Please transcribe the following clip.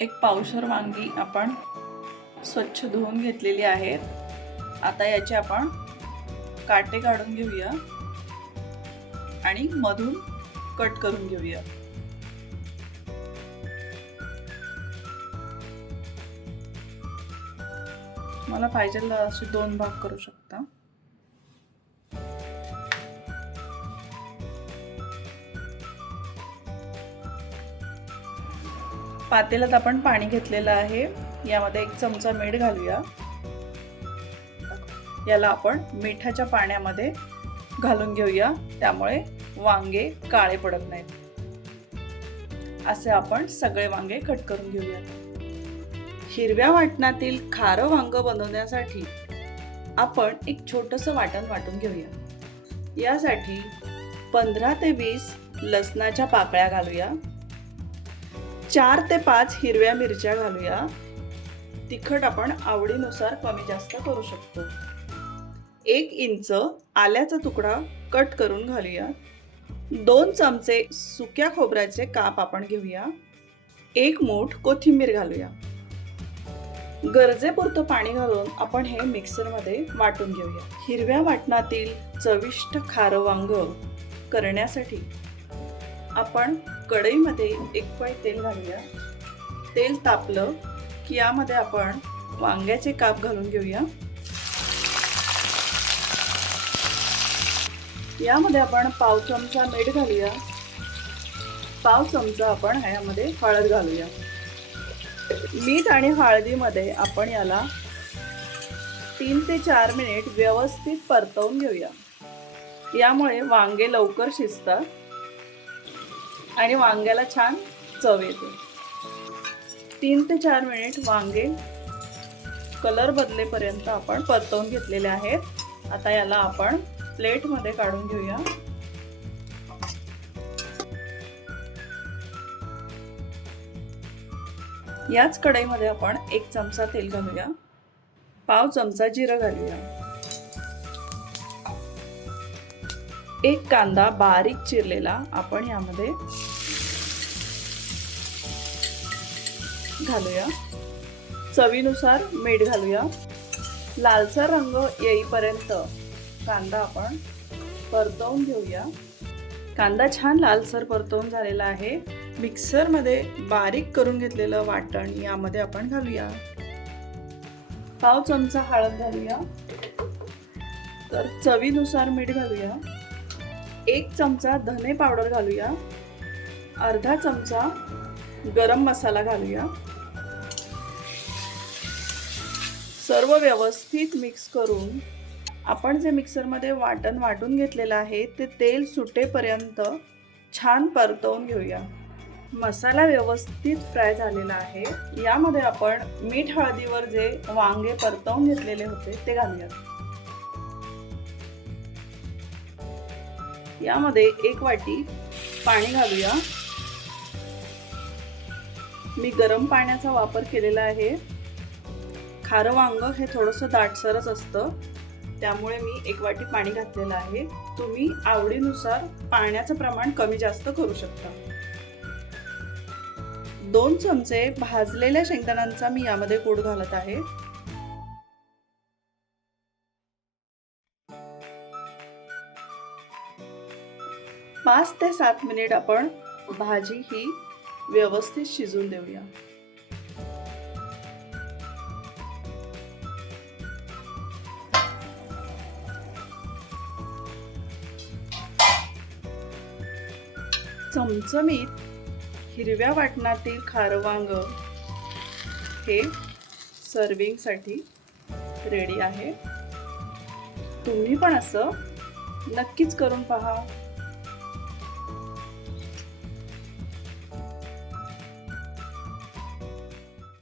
एक पावशर वांगी आपण स्वच्छ धुवून घेतलेली आहेत आता याचे आपण काटे काढून घेऊया आणि मधून कट करून घेऊया. मला पाहिजे असे दोन भाग करू शकता. पातेल्यात आपण पाणी घेतलेलं आहे. यामध्ये एक चमचा मीठ घालूया. याला आपण मिठाच्या पाण्यामध्ये घालून घेऊया. त्यामुळे वांगे काळे पडत नाहीत. असे आपण सगळे वांगे कट करून घेऊया हिरव्या वाटणातील खारं वांग बनवण्यासाठी आपण एक छोटंसं वाटण वाटून घेऊया. यासाठी पंधरा ते वीस लसणाच्या पाकळ्या घालूया. चार ते पाच हिरव्या मिरच्या घालूया. तिखट आपण आवडीनुसार कमी जास्त करू शकतो. एक इंच आल्याचा तुकडा कट करून घालूया. दोन चमचे सुक्या खोबऱ्याचे काप आपण घेऊया. एक मूठ कोथिंबीर घालूया. गरजेपुरतं पाणी घालून आपण हे मिक्सरमध्ये वाटून घेऊया. हिरव्या वाटणातील चविष्ट खारं वांग करण्यासाठी आपण कढईमध्ये एक पै तेल घालूया. तेल तापलं की यामध्ये आपण वांग्याचे काप घालून घेऊया. यामध्ये आपण पाव चमचा मीठ घालूया. पाव चमचा आपण ह्यामध्ये हळद घालूया. मीठ आणि हळदीमध्ये आपण याला तीन ते चार मिनिट व्यवस्थित परतवून घेऊया. यामुळे वांगे लवकर शिजतात. आणि वांग्याला छान चव येते. तीन ते चार मिनिट वांगे कलर बदलेपर्यंत आपण परतवून घेतलेले आहेत. आता याला आपण प्लेटमध्ये काढून घेऊया. याच कढईमध्ये आपण एक चमचा तेल घालूया. पाव चमचा जिरं घालूया. एक कांदा बारीक चिरलेला आपण यामध्ये घालूया. चवीनुसार मीठ घालूया. लालसर रंग येईपर्यंत कांदा आपण परतवून घेऊया. कांदा छान लालसर परतवून झालेला आहे. मिक्सरमध्ये बारीक करून घेतलेलं वाटण यामध्ये आपण घालूया. पाव चमचा हळद घालूया. तर चवीनुसार मीठ घालूया. एक चमचा धने पावडर घालूया. अर्धा चमचा गरम मसाला घालूया. सर्व व्यवस्थित मिक्स करून आपण जे मिक्सरमध्ये वाटण वाटून घेतलेलं आहे ते तेल सुटेपर्यंत छान परतवून घेऊया. मसाला व्यवस्थित फ्राय झालेला आहे. यामध्ये आपण मीठ हळदीवर जे वांगे परतवून घेतलेले होते ते घालूयात. यामध्ये एक वाटी पाणी घालूया. मी गरम पाण्याचा वापर केलेला आहे. खारं वांग हे थोडंसं दाटसरच असतं. त्यामुळे मी एक वाटी पाणी घातलेलं आहे. तुम्ही आवडीनुसार पाण्याचं प्रमाण कमी जास्त करू शकता. दोन चमचे भाजलेल्या शेंगदाण्यांचा मी यामध्ये कूड घालत आहे. पाच ते सात मिनिट आपण भाजी ही व्यवस्थित शिजून देऊया. चमचमीत हिरव्या वाटणातील खारवांग हे सर्विंगसाठी रेडी आहे. तुम्ही पण असं नक्कीच करून पहा.